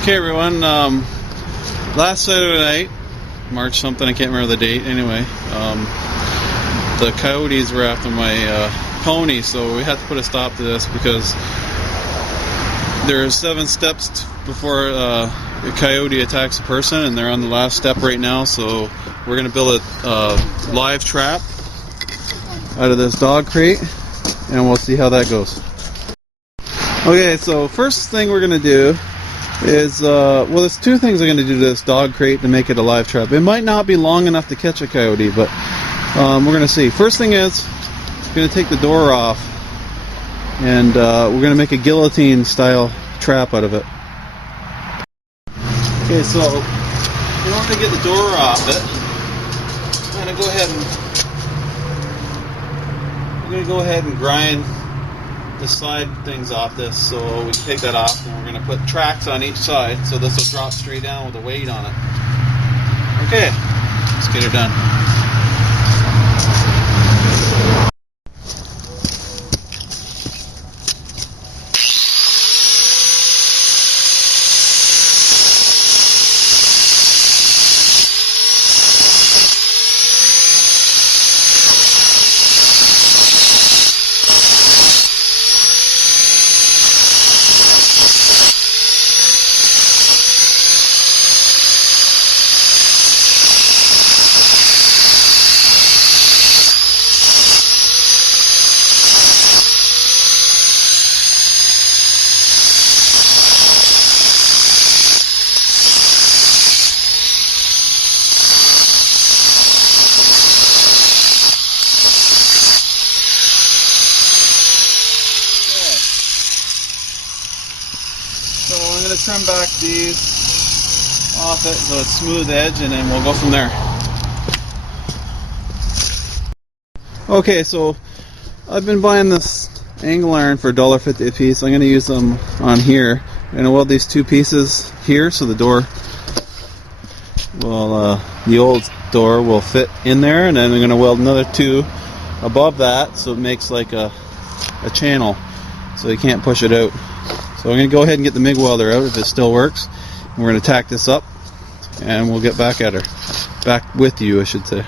Okay, everyone. Last Saturday night, March something, I can't remember the date. Anyway, the coyotes were after my pony, so we had to put a stop to this because there's 7 steps before a coyote attacks a person, and they're on the last step right now. So we're gonna build a live trap out of this dog crate, and we'll see how that goes. Okay, so first thing we're gonna do is, well, there's 2 things I'm going to do to this dog crate to make it a live trap. It might not be long enough to catch a coyote, but we're going to see. First thing is, I'm going to take the door off, and we're going to make a guillotine style trap out of it. Okay, so in order to get the door off it, I'm going to go ahead and grind the side things off this, so we can take that off, and we're going to put tracks on each side so this will drop straight down with a weight on it. Okay, let's get her done. So I'm going to trim back these off it so it's smooth edge, and then we'll go from there. Okay, so I've been buying this angle iron for $1.50 a piece. I'm going to use them on here. I'm going to weld these 2 pieces here so the door will, the old door will fit in there, and then I'm going to weld another 2 above that so it makes like a channel so you can't push it out. So I'm going to go ahead and get the MIG welder out if it still works. And we're going to tack this up, and we'll get back at her. Back with you, I should say.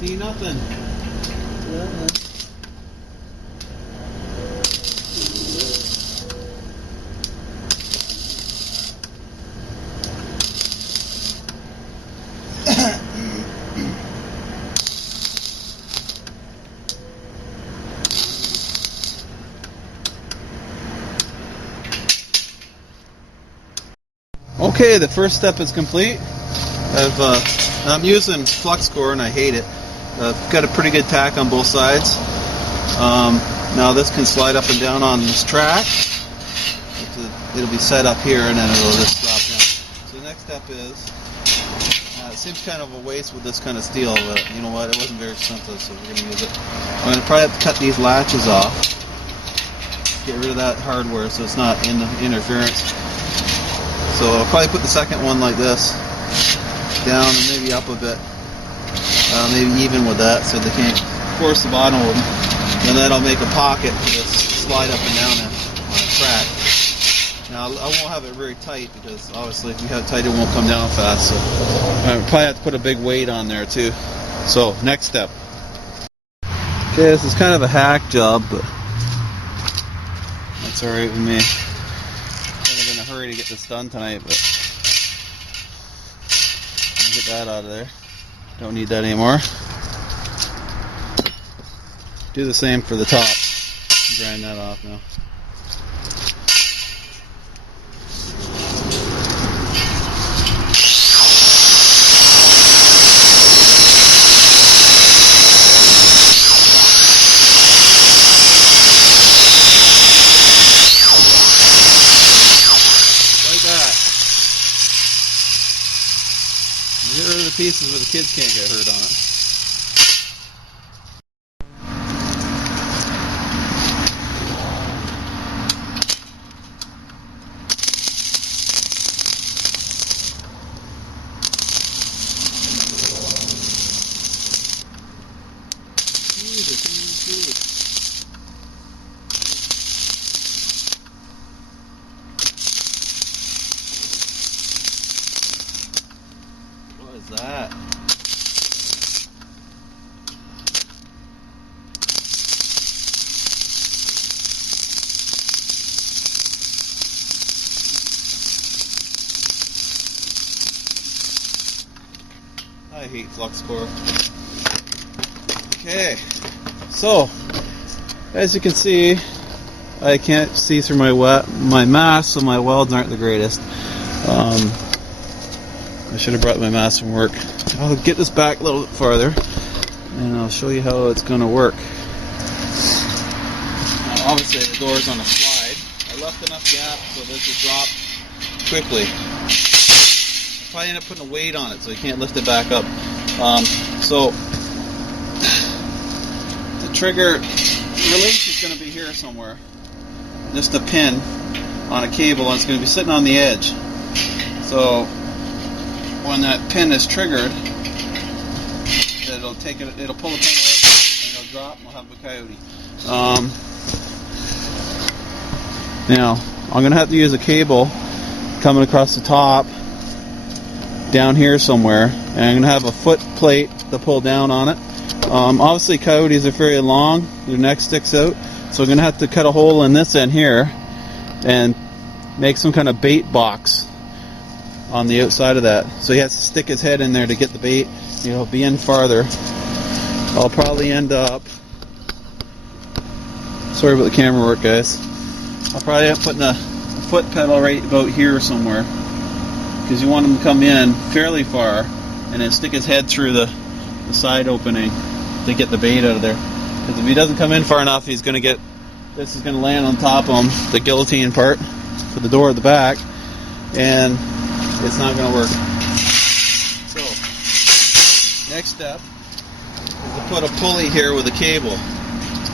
See nothing. Okay, the first step is complete. I'm using flux core and I hate it. Got a pretty good tack on both sides. Now this can slide up and down on this track. It'll be set up here and then it'll just drop down. So the next step is, it seems kind of a waste with this kind of steel, but you know what, it wasn't very expensive, so we're going to use it. I'm going to probably have to cut these latches off, get rid of that hardware so it's not in the interference. So I'll probably put the second one like this, down and maybe up a bit, maybe even with that so they can't force the bottom of them. And then I'll make a pocket to just slide up and down on a track. Now I won't have it very tight because obviously if you have it tight it won't come down fast. So I probably have to put a big weight on there too. So next step. Okay, this is kind of a hack job, but that's alright with me. Kind of in a hurry to get this done tonight, but I'll get that out of there. Don't need that anymore. Do the same for the top. Grind that off now. Like that. Get rid of the pieces where the kids can't get hurt on it. What is that? I hate flux core. Okay, so as you can see, I can't see through my mask, so my welds aren't the greatest. I should have brought my mask from work. I'll get this back a little bit farther, and I'll show you how it's going to work. Now, obviously, the door's on a slide. I left enough gap so this will drop quickly. I'll probably end up putting a weight on it so you can't lift it back up. So the trigger release is going to be here somewhere. Just a pin on a cable, and it's going to be sitting on the edge. So when that pin is triggered, it'll pull the pin out and it'll drop and we'll have a coyote. Now I'm going to have to use a cable coming across the top down here somewhere, and I'm going to have a foot plate to pull down on it. Obviously coyotes are very long, their neck sticks out, so I'm going to have to cut a hole in this end here and make some kind of bait box on the outside of that. So he has to stick his head in there to get the bait. He'll be in farther. I'll probably end up, sorry about the camera work guys, I'll probably end up putting a foot pedal right about here somewhere, because you want him to come in fairly far and then stick his head through the side opening to get the bait out of there. Because if he doesn't come in far enough, he's going to get, this is going to land on top of him, the guillotine part for the door at the back, and it's not going to work. So next step is to put a pulley here with a cable.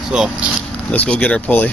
So let's go get our pulley.